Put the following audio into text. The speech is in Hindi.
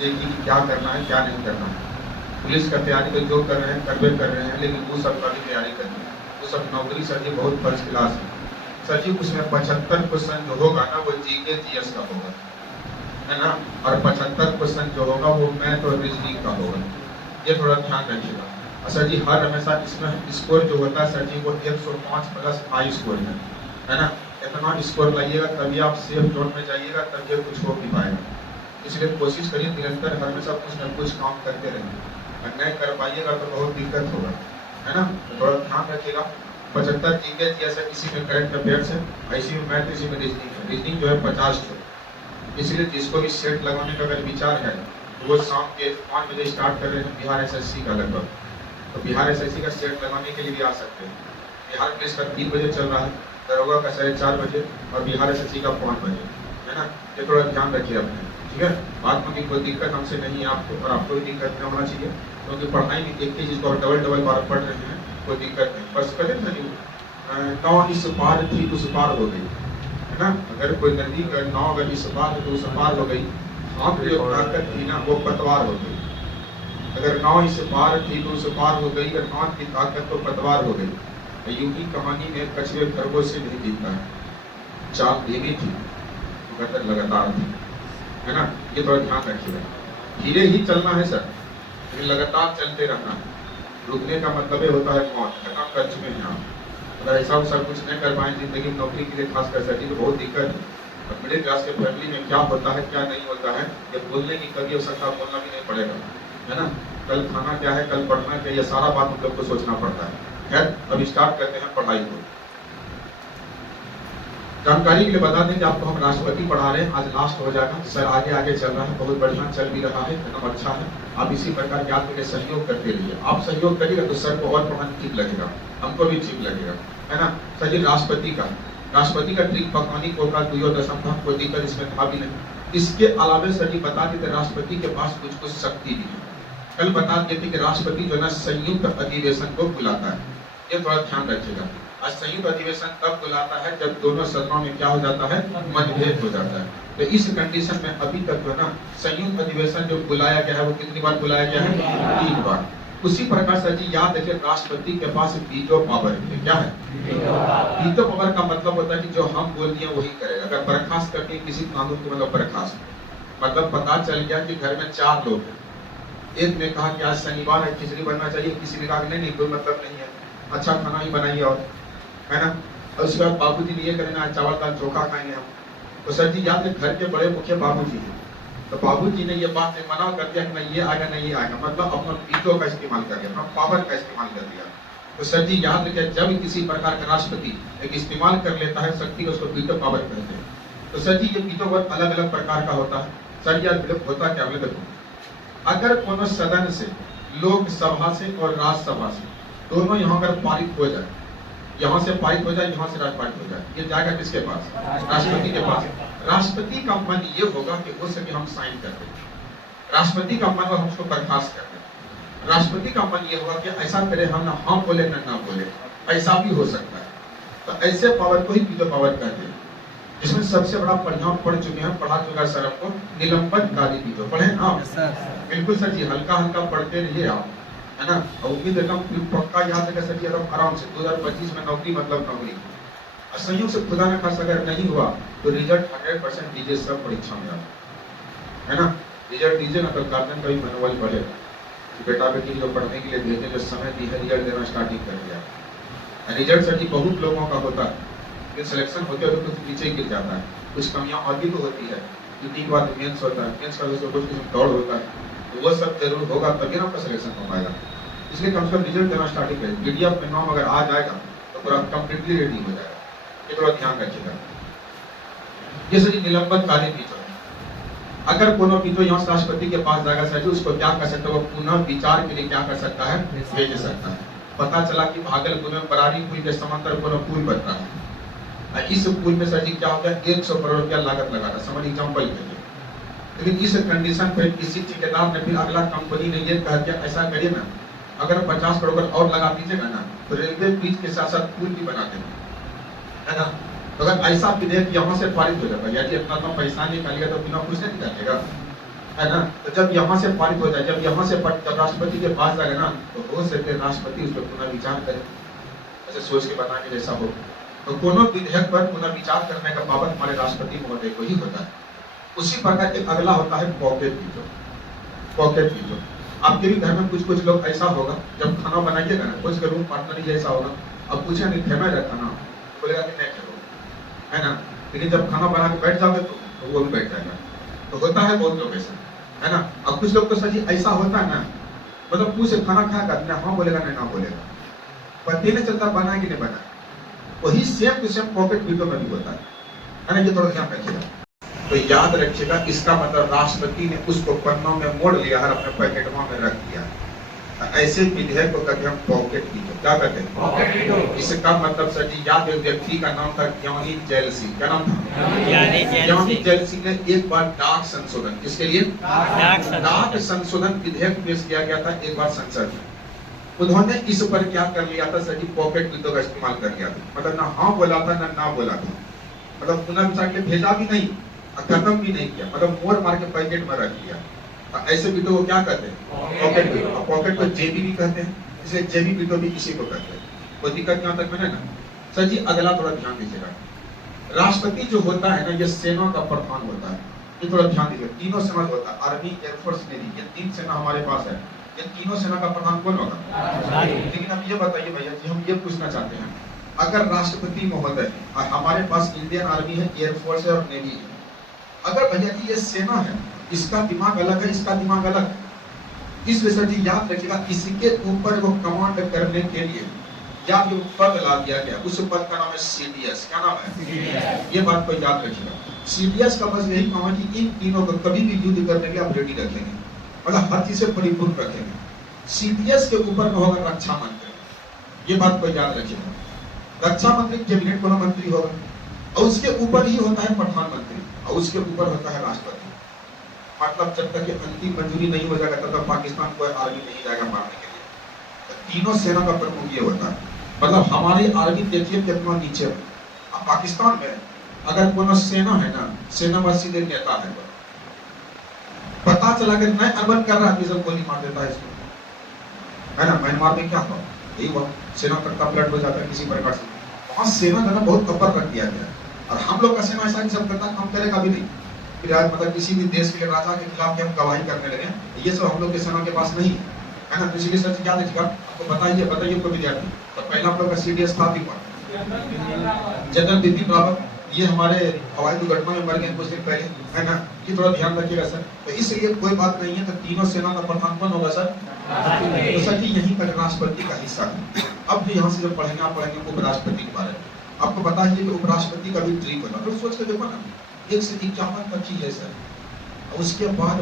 कि क्या करना है क्या नहीं करना है। पुलिस का तैयारी तो जो कर रहे हैं कर रहे हैं, लेकिन वो सब का भी तैयारी करनी है। वो सब नौकरी सर जी बहुत फर्स्ट क्लास है सर जी। उसमें 75% जो होगा ना वो जीके जीएस का होगा, है ना, और 75% जो होगा वो मैथ और रीजनिंग का होगा। ये थोड़ा ध्यान रखिएगा। और सर जी हर हमेशा इसमें स्कोर जो होता है सर जी वो 105 प्लस हाई स्कोर है ना। इतना स्कोर लाइएगा तभी आप सेफ जोन में जाइएगा, तब ये कुछ हो भी पाएगा। इसलिए कोशिश करिए निरंतर हमेशा कुछ न कुछ काम करते रहिए। और नहीं कर पाइएगा तो बहुत दिक्कत होगा, है ना। तो थोड़ा ध्यान रखिएगा। 75 जीके जैसे इसी में करंट अफेयर्स है, इसी में मैथ, इसी में रीजनिंग है। रीजनिंग जो है 50 है। इसलिए जिसको भी सेट लगाने का अगर विचार है तो वो शाम के 5 बजे स्टार्ट कर रहे हैं बिहार एसएससी का लगभग। तो बिहार एसएससी का सेट लगाने के लिए भी आ सकते हैं। बिहार पुलिस का 3 बजे चल रहा है, दरोगा का 4:30 बजे और बिहार एसएससी का 5 बजे, है ना। ये थोड़ा ध्यान रखिए अपने, ठीक है। बाद में कोई दिक्कत हमसे नहीं है आपको, और आपको भी दिक्कत नहीं होना चाहिए, क्योंकि पढ़ाई में एक ही चीज़ को डबल बार पढ़ रहे हैं, कोई दिक्कत नहीं। बस करें ना जी, नाव इस पार थी उस पार हो गई, है ना। अगर कोई नदी का नाव अगर इस पार है तो उस पार हो गई, हाथ की जो ताकत थी ना वो पतवार हो गई। अगर नाव इस पार थी तो उस पार हो गई, अगर हाथ की ताकत तो पतवार हो गई। यूं ही कहानी में कछुए खरगोश से नहीं जीतता है, चाल देनी थी तो लगातार थी, है ना। ये थोड़ा ध्यान रखिएगा। धीरे ही चलना है सर, लेकिन लगातार चलते रहना है। रुकने का मतलब होता है मौत, खत्म कर चुके हैं आप। अगर ऐसा सब कुछ नहीं कर पाए जिंदगी में नौकरी के लिए खास कर सर जी तो बहुत दिक्कत है। और मिडिल क्लास के फैमिली में क्या होता है क्या नहीं होता है, ये बोलने की कभी आवश्यकता बोलना भी नहीं पड़ेगा, है ना। कल खाना क्या है, कल पढ़ना क्या, ये सारा बात हम लोग को सोचना पड़ता है। खैर अब स्टार्ट करते हैं पढ़ाई को। जानकारी के लिए बता दें कि आपको हम राष्ट्रपति पढ़ा रहे हैं, आज लास्ट हो जाएगा सर। आगे आगे चल रहा है, बहुत बढ़िया चल भी रहा है, एकदम अच्छा है। आप इसी प्रकार के आपके सहयोग करते रहिए। आप सहयोग करिएगा तो सर को और पढ़ाना ठीक लगेगा, हमको भी ठीक लगेगा, है ना। सर जी राष्ट्रपति का ट्रिक पकवानी को का दुयो दशम था, कोई दिक्कत इसमें था भी नहीं। इसके अलावा सर जी बता देते राष्ट्रपति के पास कुछ कुछ शक्ति भी है। कल बता देते कि राष्ट्रपति जो है ना संयुक्त अधिवेशन को बुलाता है, ये थोड़ा ध्यान रखिएगा। आज संयुक्त अधिवेशन तब बुलाता है जब दोनों सदनों में क्या हो जाता है, मतभेद हो जाता है। तो इस कंडीशन में अभी तक जो है ना संयुक्त अधिवेशन जो बुलाया गया है वो कितनी बार बुलाया गया है, 3 बार। उसी प्रकार से जी याद रखिए राष्ट्रपति के पास वीटो पावर है। क्या है वीटो पावर? का मतलब होता है कि जो हम बोल दिए वही करेगा। अगर बर्खास्त करते हैं किसी कानून को, मतलब बर्खास्त मतलब पता चल गया कि घर में 4 लोग हैं, एक ने कहा कि आज शनिवार है खिचड़ी बनना चाहिए, किसी ने कहा नहीं कोई मतलब नहीं है, अच्छा खाना ही बनाइए, और है ना। और उसके बाद बाबूजी ने ये करेंगे आज चावल दाल चोखा खाएंगे हम। तो सर जी याद है घर के बड़े मुखिया बाबूजी हैं, तो बाबूजी ने ये बात मना कर दिया कि नहीं ये आएगा नहीं ये आएगा, मतलब अपना वीटो का इस्तेमाल कर दिया, अपना पावर का इस्तेमाल कर दिया। तो सर जी याद रखिए जब किसी प्रकार का राष्ट्रपति एक इस्तेमाल कर लेता है शक्ति का, उसको वीटो पावर कहते हैं। तो सर जी ये वीटो पावर अलग अलग प्रकार का होता है। सर याद होता क्या बोले देखो, अगर कोनो सदन से, लोकसभा से और राज्यसभा से दोनों यहाँ अगर पारित हो जाए, यहाँ से पारित हो जाए, यहाँ से पारित हो जाए, ये जाएगा किसके पास, राष्ट्रपति के पास। राष्ट्रपति का मन ये होगा कि हो सके हम साइन कर दें, राष्ट्रपति का मन हम उसको बर्खास्त कर दें। राष्ट्रपति का मन ये होगा कि ऐसा करे हम ना हाँ बोले ना बोले, ऐसा भी हो सकता है। तो ऐसे पावर को ही वीटो पावर कहते हैं, जिसमें सबसे बड़ा परिणाम पढ़ चुके हैं, पढ़ा चुका सर आपको निलंबनकारी वीटो। पढ़े आप? बिल्कुल सर जी, हल्का हल्का पढ़ते रहिए आप, है ना। और उम्मीद एकदम पक्का याद रखें सर जी, एकदम आराम से 2025 में नौकरी मतलब नौकरी। और संयोग से खुदा न खास अगर नहीं हुआ तो रिजल्ट 100% दीजिए सब परीक्षा में आप, है ना। रिजल्ट दीजिए ना तो गार्जियन का भी मनोबल बढ़ेगा कि बेटा बेटी जो पढ़ने के लिए भेजने जो समय दी है रिजल्ट देना स्टार्टिंग कर दिया। रिजल्ट सर जी बहुत लोगों का होता है, सिलेक्शन होते हो तो कुछ पीछे गिर जाता है, कुछ कमियां और भी तो होती है। 3 बार मेंस होता है, मेंस का कुछ दौड़ होता है, तो वो सब जरूर होगा तभी ना आपका सिलेक्शन हो पाएगा। इसलिए कम से कम रिजल्ट देना स्टार्टिंग करें। पीडीएफ में नाम अगर आ जाएगा तो पूरा कंप्लीटली रेडी हो जाएगा, ये थोड़ा ध्यान रखिएगा। ये सर निलंबनकारी वीटो है। अगर कोनो वीटो यहाँ से राष्ट्रपति के पास जाएगा सर जी, उसको क्या कर सकता है, वो पुनः विचार के लिए क्या कर सकता है, भेज सकता है। पता चला कि भागलपुर में बरारी पुल के समांतर कोनो पुल बन रहा है, इस पुल में सर जी क्या होता है 100 करोड़ रुपया लागत लगाना, समझ एग्जाम्पल के लिए। लेकिन इस कंडीशन पे किसी ठेकेदार ने फिर अगला कंपनी ने ये कह दिया ऐसा करिए ना, अगर 50 करोड़ और लगा दीजिएगा ना तो रेलवे ब्रिज के साथ साथ पुल भी बना देंगे, है ना। तो अगर ऐसा विधेयक यहाँ से पारित हो जाता, यदि इतना तो पैसा निकालिएगा तो बिना कुछ नहीं निकालिएगा, है ना। तो जब यहाँ से पारित हो जाए, जब राष्ट्रपति के पास जाएगा ना, तो हो सकते राष्ट्रपति उस पर पुनः विचार करे, ऐसे सोच के बनाने जैसा हो। तो कोनो विधेयक पर पुनः विचार करने का पावन हमारे राष्ट्रपति महोदय को ही होता है। उसी प्रकार एक अगला होता है पॉकेट वीटो। पॉकेट वीटो आपके भी घर में कुछ लोग ऐसा होगा, जब खाना बनाइएगा ना, कुछ रूम पार्टनर ही ऐसा होगा, अब पूछे नहीं फेमस है खाना, बोलेगा कि नहीं करो, है ना। लेकिन जब खाना बना के बैठ जाओगे तो वो भी बैठ जाएगा। तो होता है बहुत लोग ऐसा, है ना। अब कुछ लोग तो सच ऐसा होता है ना, मतलब पूछ से खाना खाएगा ना, हाँ बोलेगा नहीं ना बोलेगा, पता नहीं चलता बना कि नहीं बना। वही same to same pocket veto में भी होता है ना। ये थोड़ा ध्यान रखिएगा। तो याद रखिएगा, इसका मतलब राष्ट्रपति ने उसको पन्नों में मोड़ लिया और अपने पैकेटों में रख दिया। ऐसे विधेयक को कहते हैं पॉकेट वीटो। क्या कहते हैं? Pocket veto. इसका मतलब सर जी याद, एक व्यक्ति का नाम था ज्ञानी जेलसी। क्या नाम था? ज्ञानी जेलसी ने एक बार डाक संशोधन, किसके लिए? डाक संशोधन विधेयक पेश किया गया था एक बार संसद में। उन्होंने इस पर क्या कर लिया था सर जी, पॉकेट वीटो का इस्तेमाल कर लिया था। मतलब ना हाँ बोला था ना बोला था, मतलब पुनः विचार के भेजा भी नहीं, खत्म भी नहीं किया, मतलब मोड़ मार के पैकेट में रख दिया। ऐसे वीटो को क्या कहते हैं? Pocket veto. पॉकेट को जेबी भी कहते हैं, इसलिए जेबी वीटो भी इसी को कहते हैं। कोई दिक्कत यहाँ तक में ना। सर जी अगला थोड़ा ध्यान दीजिएगा। राष्ट्रपति जो होता है ना, ये सेना का प्रधान होता है। ये थोड़ा ध्यान दीजिए, तीनों सेना होता है, आर्मी, एयरफोर्स, नेवी, ये तीन सेना हमारे पास है। ये तीनों सेना का प्रधान कौन होगा? लेकिन अब ये बताइए भैया जी, हम ये पूछना चाहते हैं, अगर राष्ट्रपति महोदय और हमारे पास इंडियन आर्मी है, एयरफोर्स है और नेवी है, अगर भैया जी ये सेना है, इसका दिमाग अलग है, इसका दिमाग अलग, इस वजह से याद रखिएगा, इसके ऊपर वो कमांड करने के लिए या जो पद ला दिया गया, उस पद का नाम है सीडीएस। क्या नाम है? ये बात को याद रखिएगा। सीडीएस का बस यही काम है कि इन तीनों को कभी भी युद्ध करने के लिए आप रेडी रखेंगे, मतलब हर चीज से परिपूर्ण रखेंगे। सीडीएस के ऊपर में होगा रक्षा मंत्री, ये बात को याद रखिएगा। रक्षा मंत्री कैबिनेट कोनो मंत्री होगा, और उसके ऊपर ही होता है प्रधानमंत्री, और उसके ऊपर होता है राष्ट्रपति। मतलब जब तक ये अंतिम मंजूरी नहीं हो जाएगा तब तक पाकिस्तान कोई आर्मी नहीं जाएगा मारने के लिए। तो तीनों सेना का प्रमुख ये होता है। मतलब हमारी आर्मी देखिए कितना नीचे है। अब पाकिस्तान में अगर कोनो सेना है ना, सेना में सीधे नेता है, पता चला कि नए अर्बन कर रहा है, सब गोली मार देता है इसको, है ना। म्यांमार में क्या हुआ? यही हुआ, सेना तक का ब्लड हो जाता है किसी प्रकार से। वहां सेना का बहुत ऊपर रख दिया गया, और हम लोग का सेना ऐसा सब करता काम करेगा भी नहीं। फिर आज मतलब किसी भी देश के राजा के खिलाफ हम गवाही करने लगे, ये सब हम लोग के सेना के पास नहीं है ना। पिछले सच क्या देखिएगा, आपको बताइए कोई विद्यार्थी, तो पहला हम लोग का सीडीएस था जनरल बिपिन रावत, ये हमारे हवाई दुर्घटना में मर गए कुछ दिन पहले, है ना। ये थोड़ा ध्यान रखिएगा सर। तो इसलिए कोई बात नहीं है, तो तीनों सेना का प्रधान कौन होगा सर? तो सर जी यहीं पर राष्ट्रपति का हिस्सा है। अब भी यहाँ से जब पढ़ेंगे उपराष्ट्रपति के बारे में, आपको बता दीजिए कि उपराष्ट्रपति का भी ट्रिक होता है। तो सोच के देखो ना, 1 से 51 तक ही है सर, उसके बाद